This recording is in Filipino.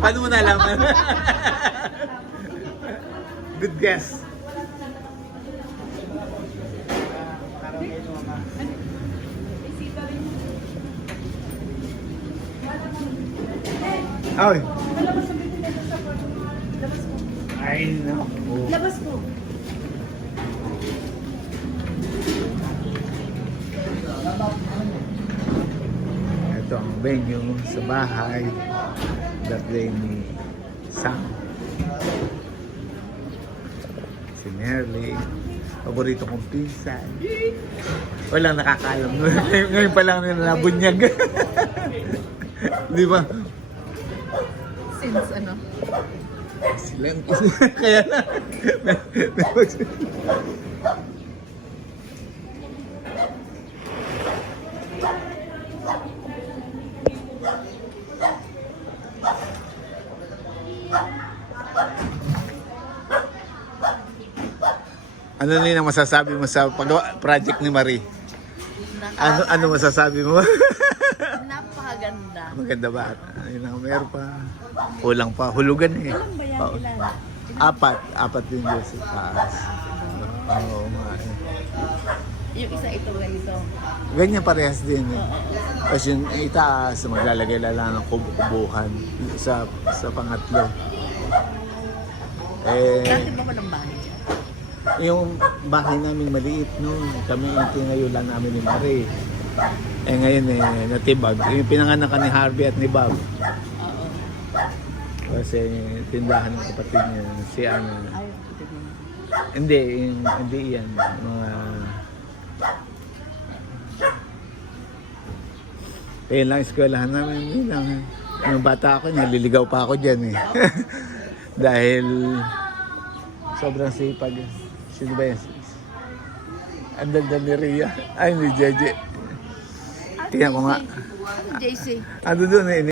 Paano mo nalaman? Good guess. Ay. Ay, no. Labas po. Ito ang venue sa bahay. Birthday ni Sam. Si Merly. Paborito kong pinsan. Walang nakakalam. Ngayon pa lang nila nabunyag. Di ba? Since ano? Sila yung kaya na. Ano nila masasabi mo sa project ni Marie? Ano masasabi mo? Napakaganda. Maganda ba? Ayun lang, meron pa. Kulang pa. Hulugan eh. Ilan ba yan? Ilan? Apat din yun sa taas. Oo, Yung isa ito ganito. ganyan parehas din eh. Tapos yung itaas, maglalagay lang ng kubuhan sa pangatlo. Dati ba walang bahay dyan? Yung bahay namin maliit noon. Kami yung tinayulan namin ni Marie. Ngayon natibag. Yung pinanganakan ni Harvey at ni Bob. Oo. Kasi tindahan ng kapatid niya, si Ana. Ayaw ko din. Hindi yan. Mga... Ayun lang, eskwelahan namin. Yun lang. Nung bata ako, naliligaw pa ako dyan eh. Dahil sobrang sipag. Sino ba yan? Ang danda ni Rhea. Ay, ni Jeje. Tingnan ko nga. JC. Ano doon eh.